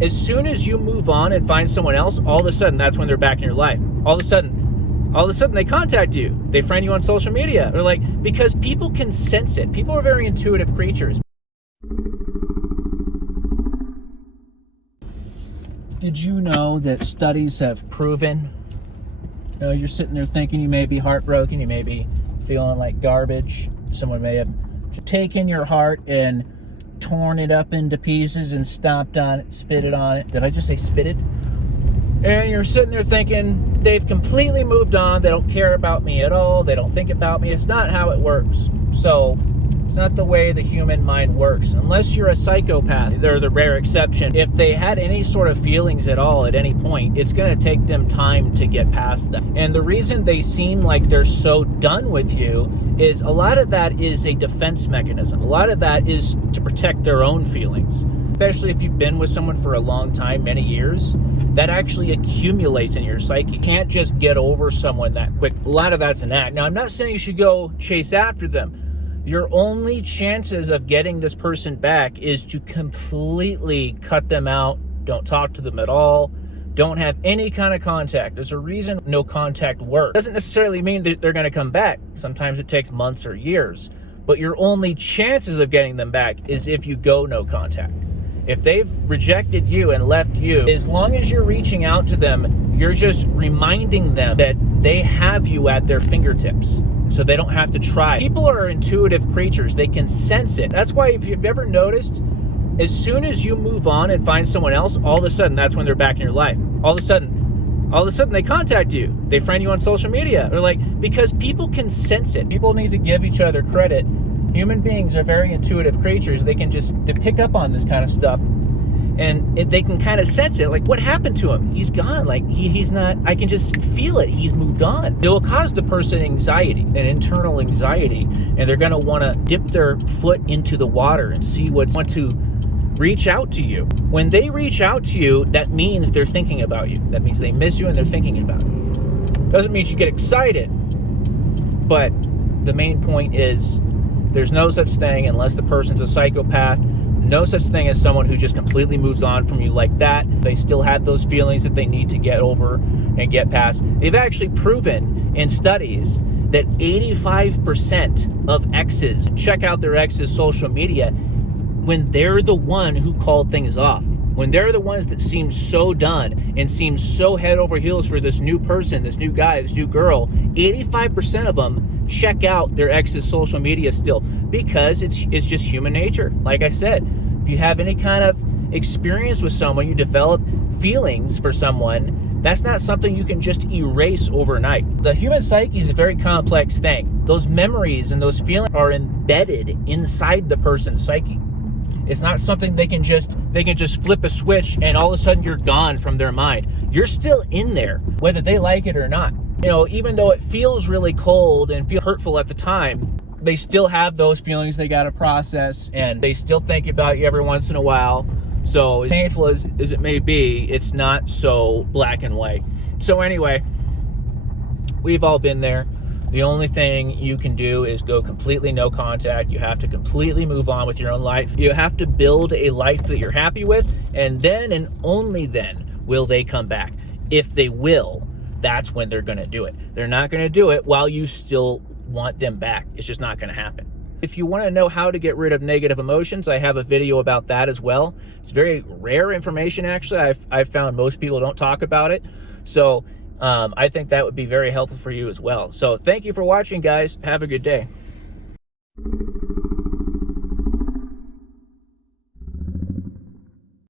as soon as you move on and find someone else, all of a sudden, that's when they're back in your life. All of a sudden they contact you. They friend you on social media. Or like, because people can sense it. People are very intuitive creatures. Did you know that studies have proven, you know, you're sitting there thinking you may be heartbroken, you may be feeling like garbage. Someone may have taken your heart and torn it up into pieces and stomped on it, spitted on it. Did I just say spitted? And you're sitting there thinking, they've completely moved on. They don't care about me at all. They don't think about me. It's not how it works. So it's not the way the human mind works. Unless you're a psychopath, they're the rare exception. If they had any sort of feelings at all at any point, it's going to take them time to get past them. And the reason they seem like they're so done with you is a lot of that is a defense mechanism. A lot of that is to protect their own feelings. Especially if you've been with someone for a long time, many years, that actually accumulates in your psyche. You can't just get over someone that quick. A lot of that's an act. Now, I'm not saying you should go chase after them. Your only chances of getting this person back is to completely cut them out. Don't talk to them at all. Don't have any kind of contact. There's a reason no contact works. Doesn't necessarily mean that they're going to come back. Sometimes it takes months or years. But your only chances of getting them back is if you go no contact. If they've rejected you and left you, as long as you're reaching out to them, you're just reminding them that they have you at their fingertips, so they don't have to try. People are intuitive creatures. They can sense it. That's why, if you've ever noticed, as soon as you move on and find someone else, all of a sudden, that's when they're back in your life. All of a sudden they contact you. They friend you on social media. Or like, because people can sense it. People need to give each other credit. Human beings are very intuitive creatures. They pick up on this kind of stuff, and they can kind of sense it. Like, what happened to him? He's gone. Like, he's not, I can just feel it. He's moved on. It will cause the person anxiety, an internal anxiety, and they're going to want to dip their foot into the water and see want to reach out to you. When they reach out to you, that means they're thinking about you. That means they miss you and they're thinking about you. Doesn't mean you get excited, but the main point is, there's no such thing, unless the person's a psychopath, no such thing as someone who just completely moves on from you like that. They still have those feelings that they need to get over and get past. They've actually proven in studies that 85% of exes check out their ex's social media when they're the one who called things off. When they're the ones that seem so done and seem so head over heels for this new person, this new guy, this new girl, 85% of them check out their ex's social media still, because it's just human nature. Like I said, if you have any kind of experience with someone, you develop feelings for someone, that's not something you can just erase overnight. The human psyche is a very complex thing. Those memories and those feelings are embedded inside the person's psyche. It's not something they can just flip a switch and all of a sudden you're gone from their mind. You're still in there, whether they like it or not. You know, even though it feels really cold and feel hurtful at the time, they still have those feelings they got to process, and they still think about you every once in a while. So as painful as it may be, it's not so black and white. So anyway, we've all been there. The only thing you can do is go completely no contact. You have to completely move on with your own life. You have to build a life that you're happy with, and then and only then will they come back. If they will, that's when they're going to do it. They're not going to do it while you still want them back. It's just not going to happen. If you want to know how to get rid of negative emotions, I have a video about that as well. It's very rare information, actually. I've found most people don't talk about it. So I think that would be very helpful for you as well. So thank you for watching, guys. Have a good day.